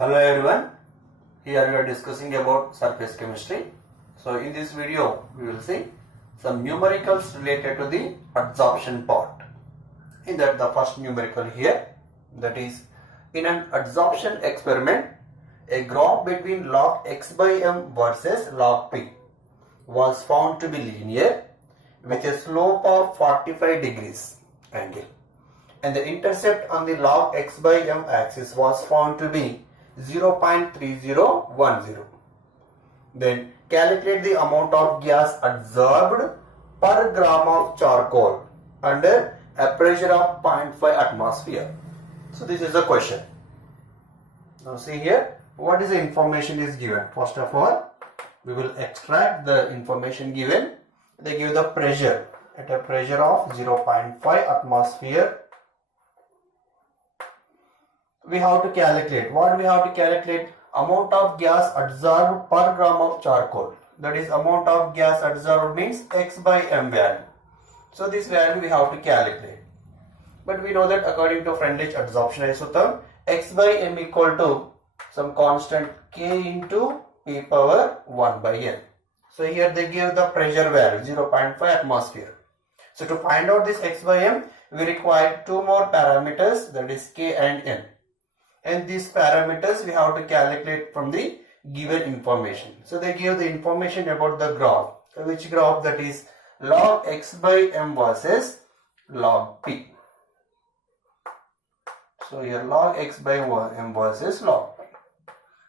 Hello everyone, here we are discussing about surface chemistry. So in this video we will see some numericals related to the adsorption part. In that the first numerical here, that is, in an adsorption experiment, a graph between log x by m versus log p was found to be linear with a slope of 45 degrees angle, and the intercept on the log x by m axis was found to be 0.3010. Then calculate the amount of gas adsorbed per gram of charcoal under a pressure of 0.5 atmosphere. So this is the question. Now see here, what is the information is given. First of all, we will extract the information given. They give the pressure at a pressure of 0.5 atmosphere. We have to calculate. What we have to calculate? Amount of gas adsorbed per gram of charcoal. That is, amount of gas adsorbed means x by m value. So this value we have to calculate. But we know that according to Freundlich adsorption isotherm, x by m equal to some constant k into p power 1 by n. So here they give the pressure value 0.5 atmosphere. So to find out this x by m, we require two more parameters, that is k and n. And these parameters we have to calculate from the given information. So they give the information about the graph. So which graph? That is log x by m versus log p. So here log x by m versus log p.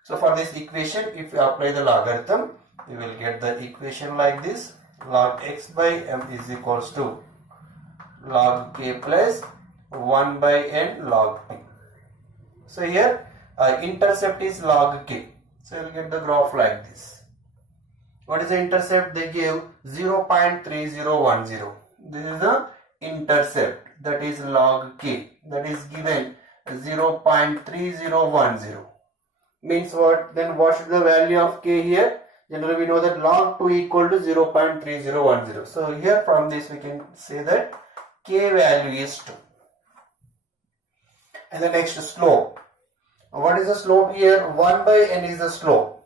So for this equation, if you apply the logarithm, you will get the equation like this. Log x by m is equals to log k plus 1 by n log p. So here intercept is log k. So you will get the graph like this. What is the intercept? They give 0.3010. This is the intercept, that is log k. That is given 0.3010. Means what? Then what is the value of k here? Generally we know that log 2 equal to 0.3010. So here from this we can say that k value is 2. And the next slope. What is the slope here? 1 by n is the slope.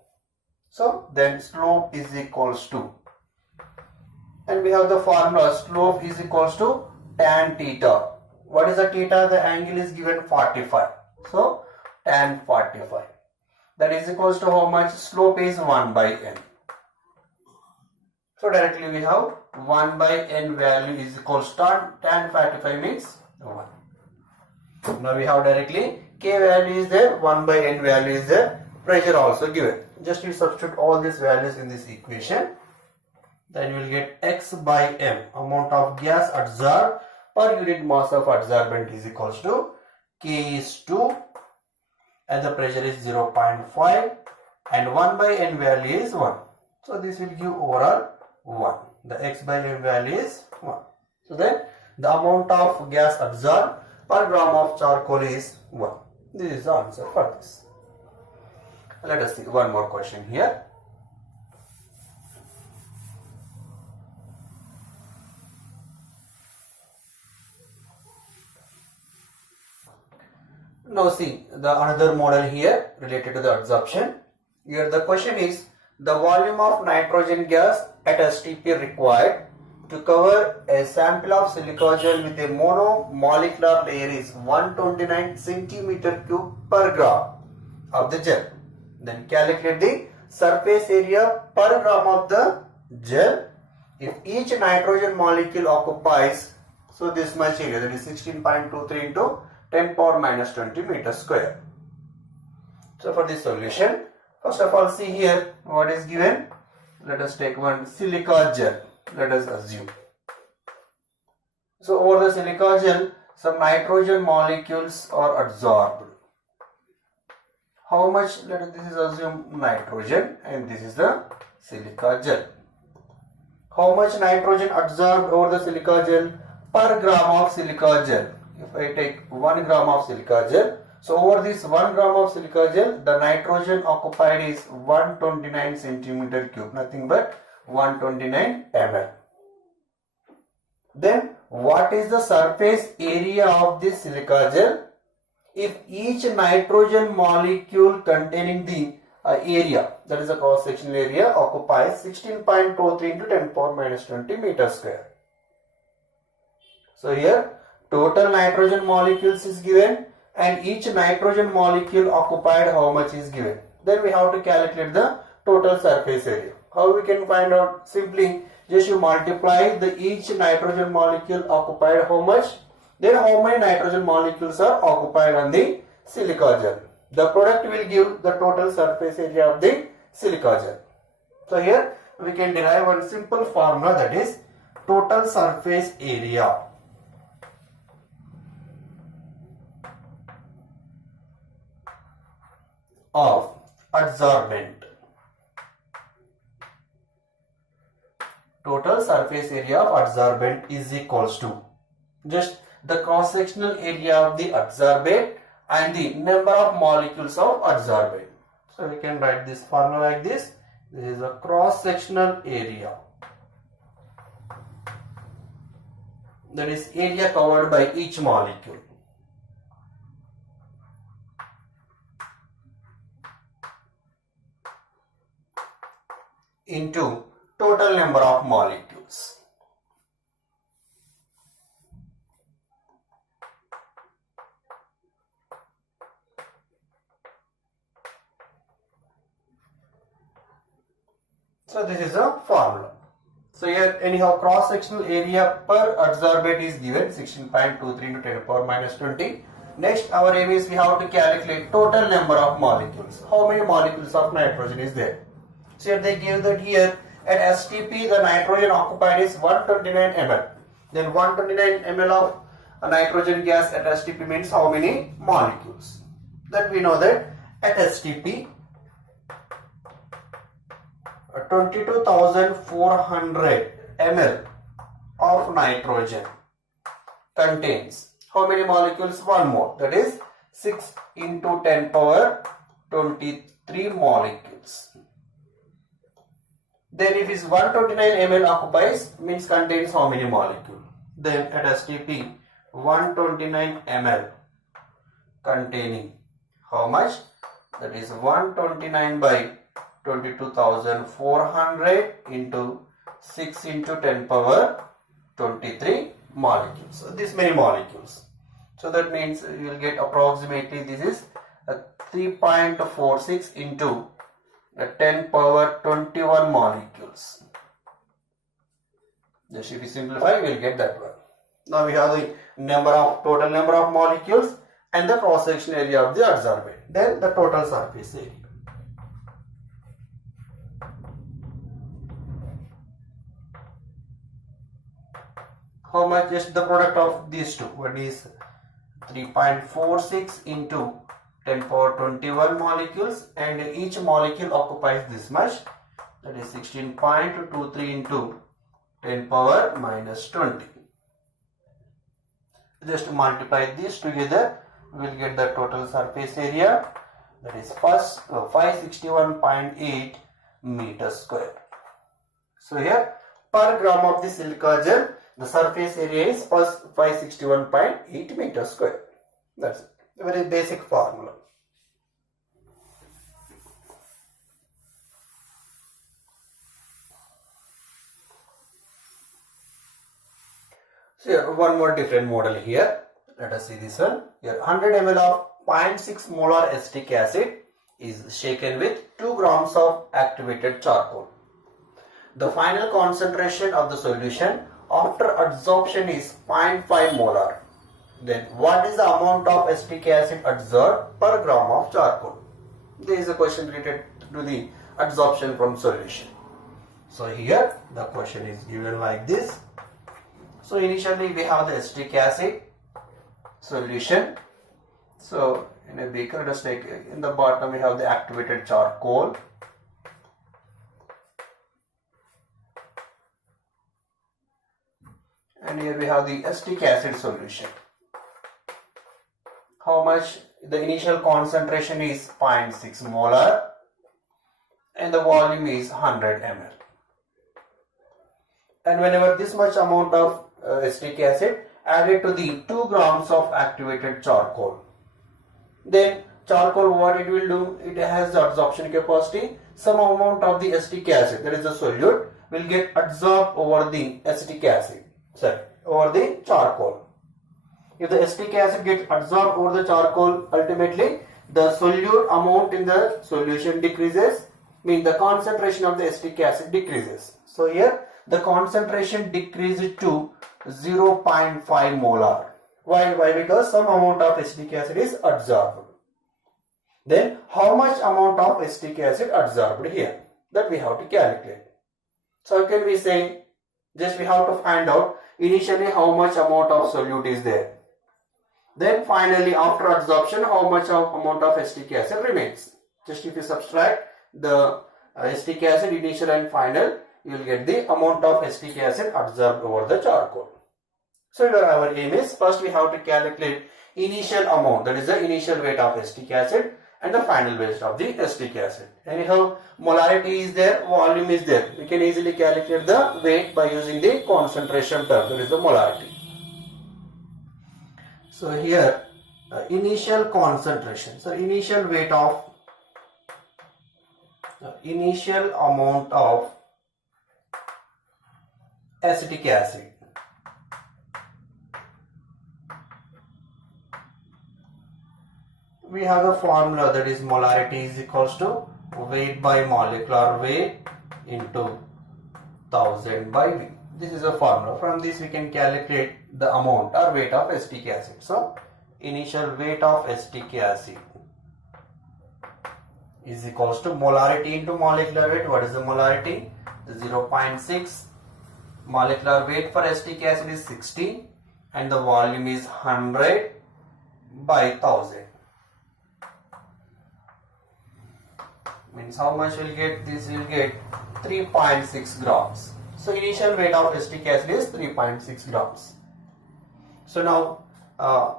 So then slope is equals to, and we have the formula, slope is equals to tan theta. What is the theta? The angle is given 45. So tan 45. That is equals to how much? Slope is 1 by n. So directly we have 1 by n value is equals to tan 45 means 1. Now we have directly k value is there, 1 by n value is there, pressure also given. Just we substitute all these values in this equation. Then you will get x by m, amount of gas adsorbed per unit mass of adsorbent is equals to k is 2 and the pressure is 0.5 and 1 by n value is 1. So this will give overall 1. The x by m value is 1. So then the amount of gas adsorbed per gram of charcoal is 1. This is the answer for this. Let us see one more question here. Now see the another model here related to the adsorption. Here the question is the volume of nitrogen gas at STP required to cover a sample of silica gel with a monomolecular layer is 129 cm³ per gram of the gel. Then calculate the surface area per gram of the gel if each nitrogen molecule occupies, so this much area, that is 16.23 into 10 power minus 20 meters square. So for this solution, first of all see here what is given. Let us take one silica gel. Let us assume. So over the silica gel, some nitrogen molecules are adsorbed. How much? This is assume nitrogen and this is the silica gel. How much nitrogen adsorbed over the silica gel? Per gram of silica gel. If I take 1 gram of silica gel, so over this 1 gram of silica gel, the nitrogen occupied is 129 cm³, nothing but 129 ml. Then what is the surface area of this silica gel? if each nitrogen molecule containing the area, that is the cross-sectional area, occupies 16.23 into 10 power minus 20 meters square. So here total nitrogen molecules is given and each nitrogen molecule occupied how much is given. Then we have to calculate the total surface area. How we can find out? Simply just you multiply the each nitrogen molecule occupied how much, then how many nitrogen molecules are occupied on the silica gel. The product will give the total surface area of the silica gel. So here we can derive one simple formula, that is total surface area of adsorbent. Total surface area of adsorbent is equals to just the cross-sectional area of the adsorbent and the number of molecules of adsorbent. So we can write this formula like this. This is a cross-sectional area, that is area covered by each molecule, into total number of molecules. So this is a formula. So here anyhow cross-sectional area per adsorbate is given 16.23 into 10 power minus 20. Next our aim is we have to calculate total number of molecules. How many molecules of nitrogen is there? So here they give that here at STP the nitrogen occupied is 129 ml. Then 129 ml of a nitrogen gas at STP means how many molecules? That we know that at STP 22,400 ml of nitrogen contains how many molecules? One more, that is 6 into 10 power 23 molecules. Then if is 129 ml occupies means contains how many molecules? Then at STP 129 ml containing how much? That is 129 by 22,400 into 6 into 10 power 23 molecules. So this many molecules. So that means you will get approximately this is 3.46 into 10 power 21 molecules. Just if we simplify, we will get that one. Now we have the total number of molecules and the cross-section area of the adsorbent. Then the total surface area. How much is the product of these two? What is 3.46 into 10 power 21 molecules, and each molecule occupies this much, that is 16.23 into 10 power minus 20. Just multiply these together, we will get the total surface area, that is 561.8 meters square. So here per gram of the silica gel, the surface area is 561.8 meters square. That's it. A very basic formula. So here one more different model here. Let us see this one. Here 100 ml of 0.6 molar acetic acid is shaken with 2 grams of activated charcoal. The final concentration of the solution after adsorption is 0.5 molar. Then what is the amount of acetic acid adsorbed per gram of charcoal? There is a question related to the adsorption from solution. So here the question is given like this. So initially we have the acetic acid solution. So in a beaker, just like in the bottom we have the activated charcoal. And here we have the acetic acid solution. How much? The initial concentration is 0.6 molar and the volume is 100 ml. And whenever this much amount of acetic acid added to the 2 grams of activated charcoal, Then charcoal, what it will do? It has the adsorption capacity. Some amount of the acetic acid, that is the solute, will get absorbed over the acetic acid. Sorry, over the charcoal. If the acetic acid gets absorbed over the charcoal, ultimately the solute amount in the solution decreases, means the concentration of the acetic acid decreases. So here the concentration decreases to 0.5 molar. Why? Because some amount of acetic acid is absorbed. Then how much amount of acetic acid absorbed here? That we have to calculate. So how can we say? Just we have to find out initially how much amount of solute is there. Then finally after absorption how much amount of acetic acid remains. Just if you subtract the acetic acid initial and final, you will get the amount of acetic acid absorbed over the charcoal. So here our aim is, first we have to calculate initial amount, that is the initial weight of acetic acid, and the final weight of the acetic acid. Anyhow, molarity is there, volume is there. We can easily calculate the weight by using the concentration term, that is the molarity. So here initial concentration, so initial weight of initial amount of acetic acid. We have a formula, that is molarity is equals to weight by molecular weight into 1000 by V. This is a formula. From this we can calculate the amount or weight of acetic acid. So initial weight of acetic acid is equals to molarity into molecular weight. What is the molarity? The 0.6. Molecular weight for acetic acid is 60 and the volume is 100 by 1000. Means how much will get? This will get 3.6 grams. So initial weight of acetic acid is 3.6 grams. So now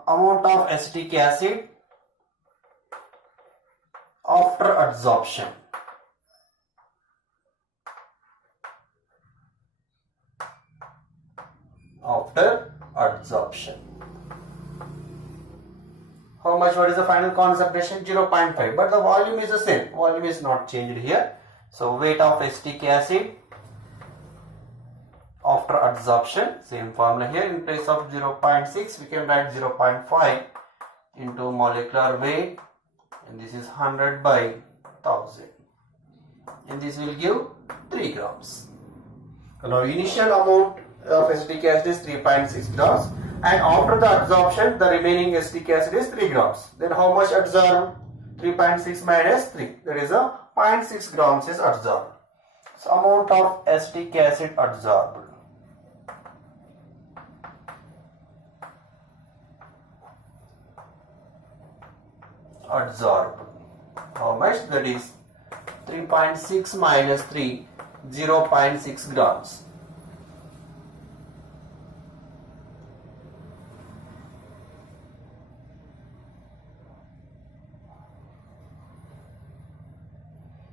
amount of acetic acid after adsorption. After adsorption. How much? What is the final concentration? 0.5. But the volume is the same. Volume is not changed here. So weight of acetic acid after adsorption. Same formula here. In place of 0.6, we can write 0.5 into molecular weight. And this is 100 by 1000. And this will give 3 grams. Now initial amount of acetic acid is 3.6 grams. And after the adsorption, the remaining acetic acid is 3 grams. Then how much adsorbed? 3.6 minus 3. That is a 0.6 grams is adsorbed. So amount of acetic acid adsorbed. Adsorbed. How much? That is 3.6 minus 3, 0.6 grams.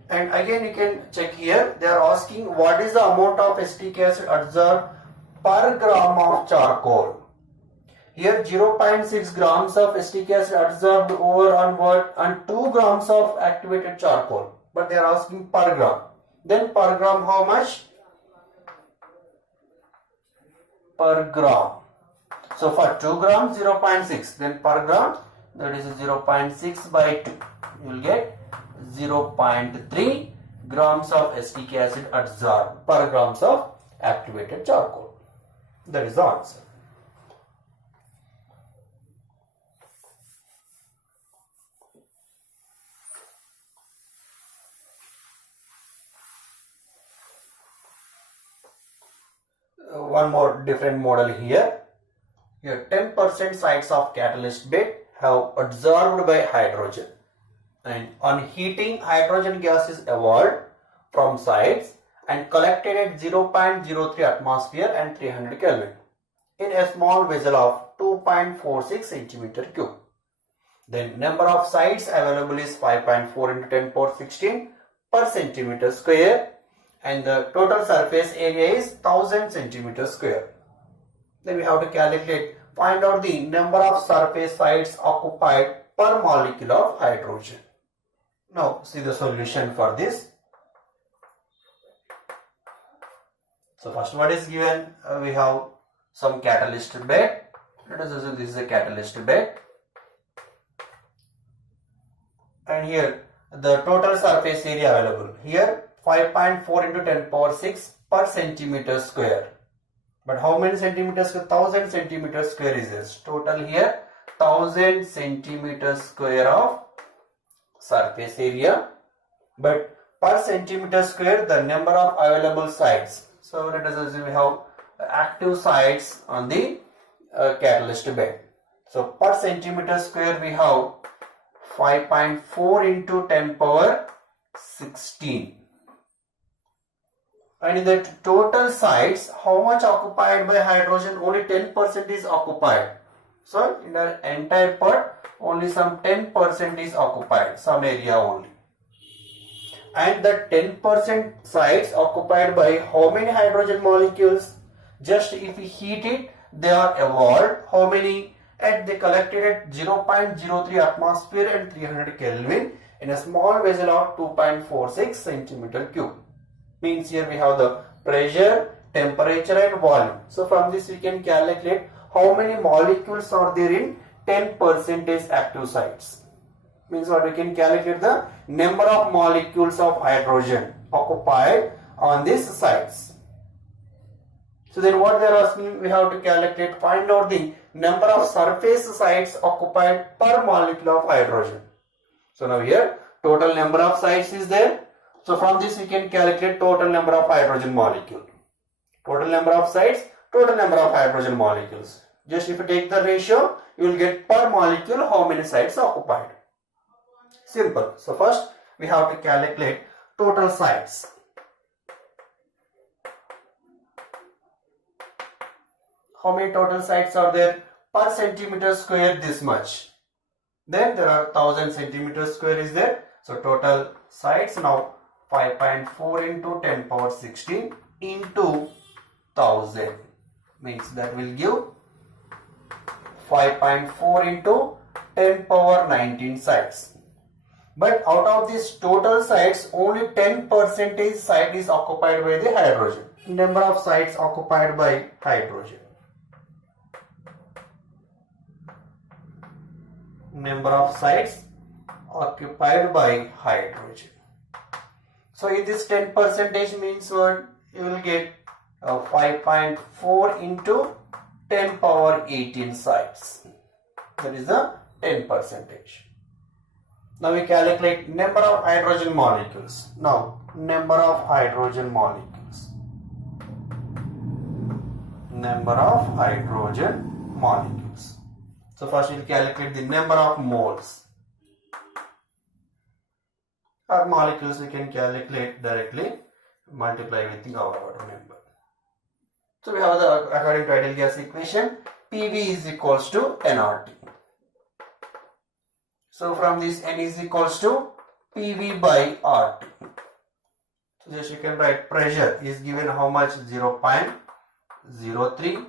And again you can check here, they are asking what is the amount of acetic acid adsorbed per gram of charcoal. Here 0.6 grams of acetic acid adsorbed over on what? And 2 grams of activated charcoal. But they are asking per gram. Then per gram how much? Per gram. So for 2 grams 0.6. Then per gram, that is 0.6 by 2. You will get 0.3 grams of acetic acid adsorbed per grams of activated charcoal. That is the answer. One more different model here. Here 10% sites of catalyst bed have adsorbed by hydrogen. And on heating, hydrogen gas is evolved from sides and collected at 0.03 atmosphere and 300 Kelvin in a small vessel of 2.46 centimeter cube. Then number of sites available is 5.4 into 10 power 16 per centimeter square, and the total surface area is 1000 centimeter square. Then we have to calculate, find out the number of surface sites occupied per molecule of hydrogen. Now see the solution for this. So first what is given, we have some catalyst bed. Let us assume this is a catalyst bed, and here the total surface area available here 5.4 into 10 power 6 per centimeter square. But how many centimeters square? 1000 centimeters square is this. Total here 1000 centimeters square of surface area, but per centimeter square the number of available sites. So let us assume we have active sites on the catalyst bed. So per centimeter square we have 5.4 into 10 power 16. And in the total sites, how much occupied by hydrogen? Only 10% is occupied. So in the entire part, only some 10% is occupied, some area only. And the 10% sites occupied by how many hydrogen molecules? Just if we heat it, they are evolved. How many? They collected at 0.03 atmosphere and 300 Kelvin in a small vessel of 2.46 centimeter cube. Means here we have the pressure, temperature and volume. So from this we can calculate how many molecules are there in 10% active sites. Means what, we can calculate the number of molecules of hydrogen occupied on these sites. So then what they are asking, we have to calculate, find out the number of surface sites occupied per molecule of hydrogen. So now here total number of sites is there. So from this we can calculate total number of hydrogen molecule. Total number of sites, total number of hydrogen molecules. Just if you take the ratio, you will get per molecule how many sites occupied. Simple. So first we have to calculate total sites. How many total sites are there? Per centimeter square this much. Then there are 1000 centimeter square is there. So total sites now 5.4 into 10 power 16 into 1000. Means that will give 5.4 into 10 power 19 sites. But out of these total sites, only 10% site is occupied by the hydrogen. Number of sites occupied by hydrogen. Number of sites occupied by hydrogen. So in this 10% means what? You will get 5.4 into 10 power 18 sites. That is the 10%. Now we calculate number of hydrogen molecules. Now number of hydrogen molecules. Number of hydrogen molecules. So first we will calculate the number of moles. Or molecules we can calculate directly, multiply with the Avogadro number. So we have the, according to ideal gas equation, PV is equals to nRT. So from this N is equals to PV by RT. So just you can write pressure is given how much? 0.03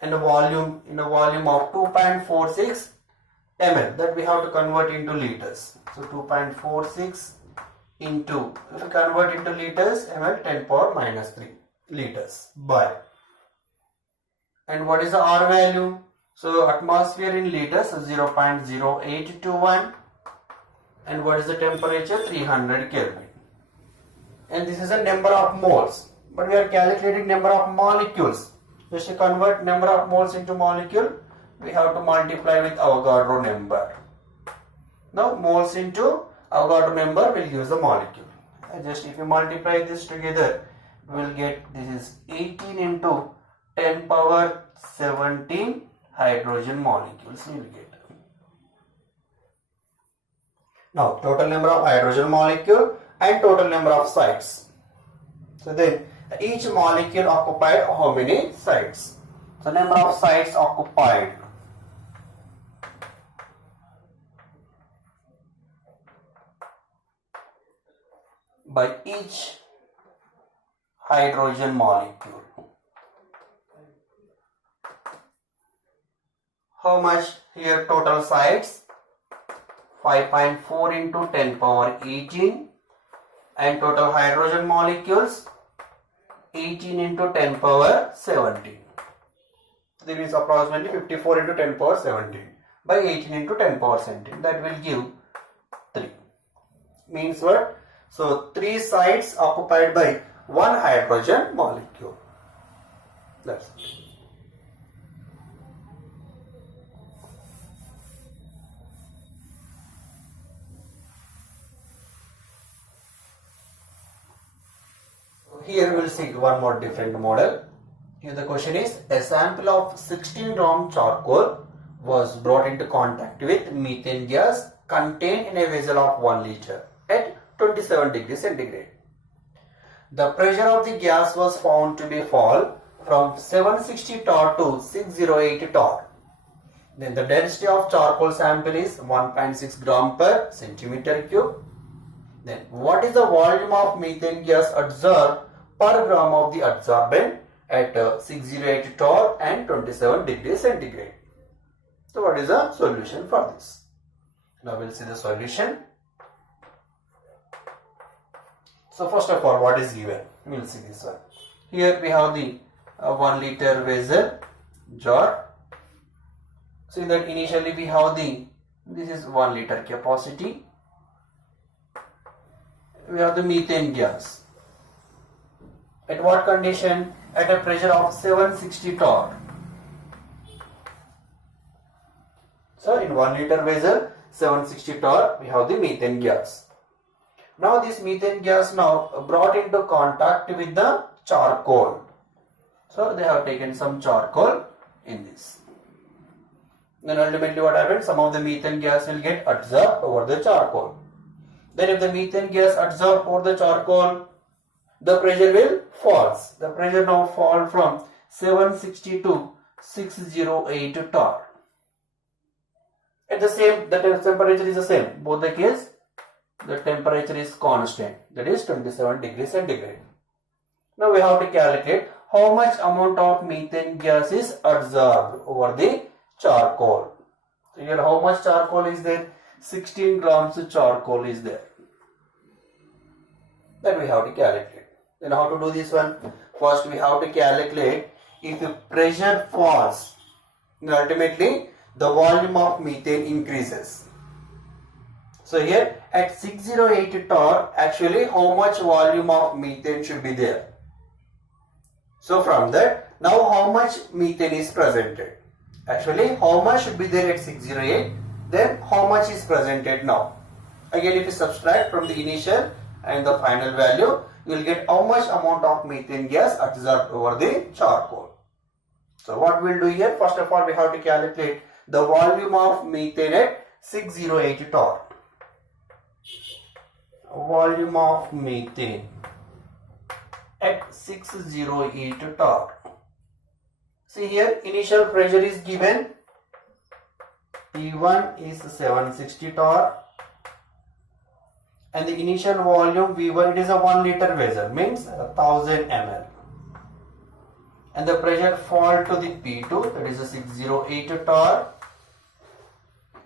and a volume in a volume of 2.46 ml, that we have to convert into liters. So 2.46 into, if we convert into liters, ml 10 power minus 3 liters by. And what is the R value? So atmosphere in liters 0.0821, and what is the temperature? 300 Kelvin. And this is a number of moles, but we are calculating number of molecules. Just to convert number of moles into molecule, we have to multiply with Avogadro number. Now moles into Avogadro number will give the molecule. And just if you multiply this together, we will get, this is 18 into 10 power 17 hydrogen molecules we will get. Now total number of hydrogen molecule and total number of sites. So then each molecule occupied how many sites? So number of sites occupied. By each hydrogen molecule. How much here total sites? 5.4 into 10 power 18, and total hydrogen molecules 18 into 10 power 17. This is approximately 54 into 10 power 17 by 18 into 10 power 17. That will give 3. Means what? So 3 sites occupied by 1 hydrogen molecule. That's it. Here we will see one more different model. Here the question is, a sample of 16 gram charcoal was brought into contact with methane gas contained in a vessel of 1 liter at 27 degrees centigrade. The pressure of the gas was found to be fall from 760 torr to 608 torr. Then the density of charcoal sample is 1.6 gram per centimeter cube. Then what is the volume of methane gas absorbed per gram of the adsorbent at 608 torr and 27 degrees centigrade? So what is the solution for this? Now we'll see the solution. So first of all, what is given? We'll see this one. Here we have the 1 liter vessel jar. See that initially we have this is 1 liter capacity. We have the methane gas. At what condition? At a pressure of 760 torr. So in 1 liter vessel, 760 torr, we have the methane gas. Now this methane gas now brought into contact with the charcoal. So they have taken some charcoal in this. Then ultimately what happens? Some of the methane gas will get absorbed over the charcoal. Then if the methane gas absorbed over the charcoal, the pressure will fall. The pressure now fall from 760 to 608 torr. At the same, the temperature is the same. Both the case, the temperature is constant. That is 27 degrees centigrade. Now we have to calculate how much amount of methane gas is absorbed over the charcoal. So here how much charcoal is there? 16 grams of charcoal is there. Then we have to calculate. Then how to do this one? First we have to calculate if the pressure falls, then ultimately the volume of methane increases. So here at 608 torr, actually how much volume of methane should be there? So from that, now how much methane is presented? Actually how much should be there at 608, then how much is presented now? Again if you subtract from the initial and the final value, you will get how much amount of methane gas absorbed over the charcoal. So what we will do here, first of all we have to calculate the volume of methane at 608 torr. Volume of methane at 608 torr. See here initial pressure is given, P1 is 760 torr, and the initial volume V1, it is a 1 liter vessel, means 1000 ml, and the pressure fall to the P2, that is a 608 torr,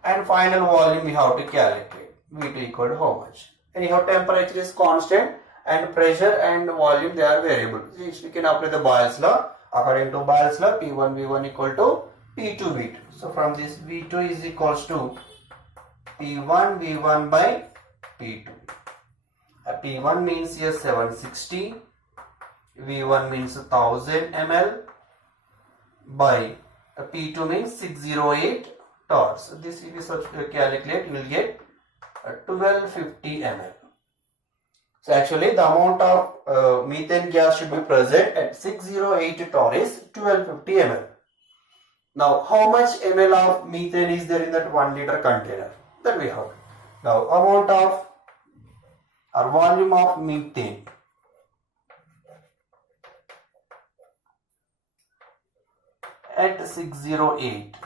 and final volume we have to calculate, V2 equal to how much? Anyhow temperature is constant and pressure and volume they are variable. We can apply the Boyle's law. According to Boyle's law, P1 V1 equal to P2 V2. So from this V2 is equals to P1 V1 by P2. P1 means here 760, V1 means 1000 ml by P2 means 608 torr. So this if you calculate, you will get 1250 ml. So actually the amount of methane gas should be present at 608 torr is 1250 ml. Now how much ml of methane is there in that 1 liter container? That we have. Now amount of or volume of methane at 608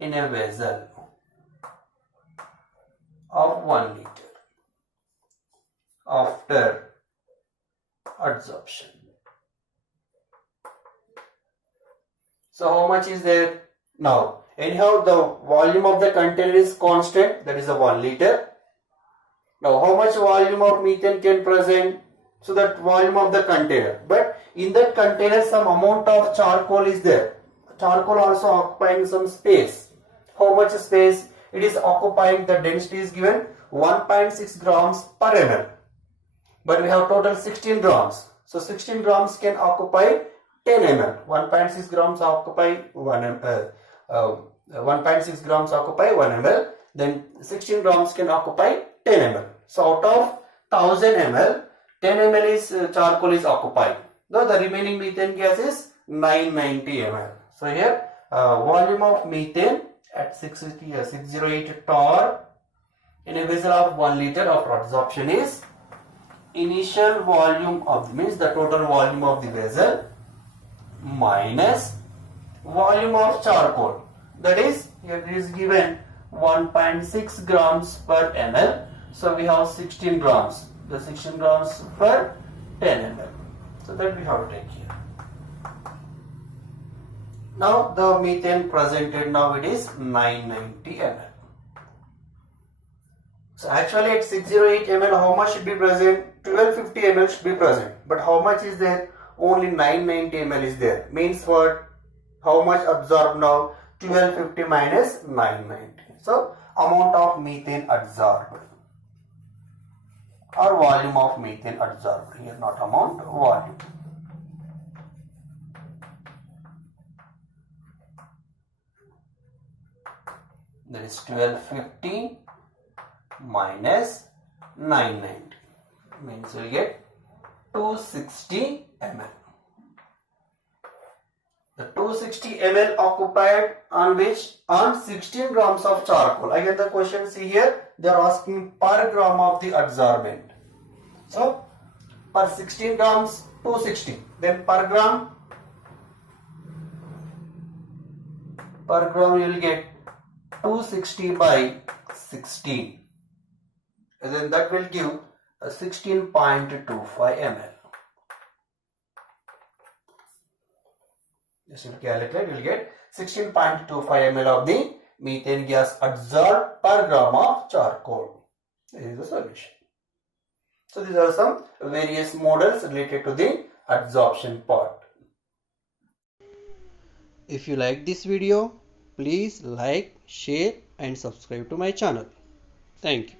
in a vessel of 1 liter after adsorption. So how much is there? Now Anyhow, the volume of the container is constant, that is a 1 liter. Now, how much volume of methane can present? So that volume of the container. But in that container, some amount of charcoal is there. Charcoal also occupying some space. How much space? It is occupying, the density is given 1.6 grams per ml. But we have total 16 grams. So 16 grams can occupy 10 ml. 1.6 grams occupy 1 ml. 1.6 grams occupy 1 ml. Then 16 grams can occupy 10 ml. So out of 1000 ml, 10 ml is charcoal is occupied. Though the remaining methane gas is 990 ml. So here volume of methane at 608 torr in a vessel of 1 liter of adsorption is initial volume of, means the total volume of the vessel minus volume of charcoal, that is here it is given 1.6 grams per ml. So we have 16 grams, the 16 grams per 10 ml. So that we have to take here. Now the methane presented, now it is 990 ml. So actually at 608 ml, how much should be present? 1250 ml should be present. But how much is there? Only 990 ml is there. Means what? How much absorbed now? 1250 minus 990. So amount of methane absorbed, or volume of methane absorbed. Here not amount, volume. That is 1250 minus 990. Means we will get 260 ml. The 260 ml occupied on which? On 16 grams of charcoal. Again the question, see here, they are asking per gram of the adsorbent. So per 16 grams 260. Then per gram you will get 260 by 16. And then that will give 16.25 ml. This will calculate, you will get 16.25 ml of the methane gas adsorbed per gram of charcoal. This is the solution. So these are some various models related to the adsorption part. If you like this video, please like, share and subscribe to my channel. Thank you.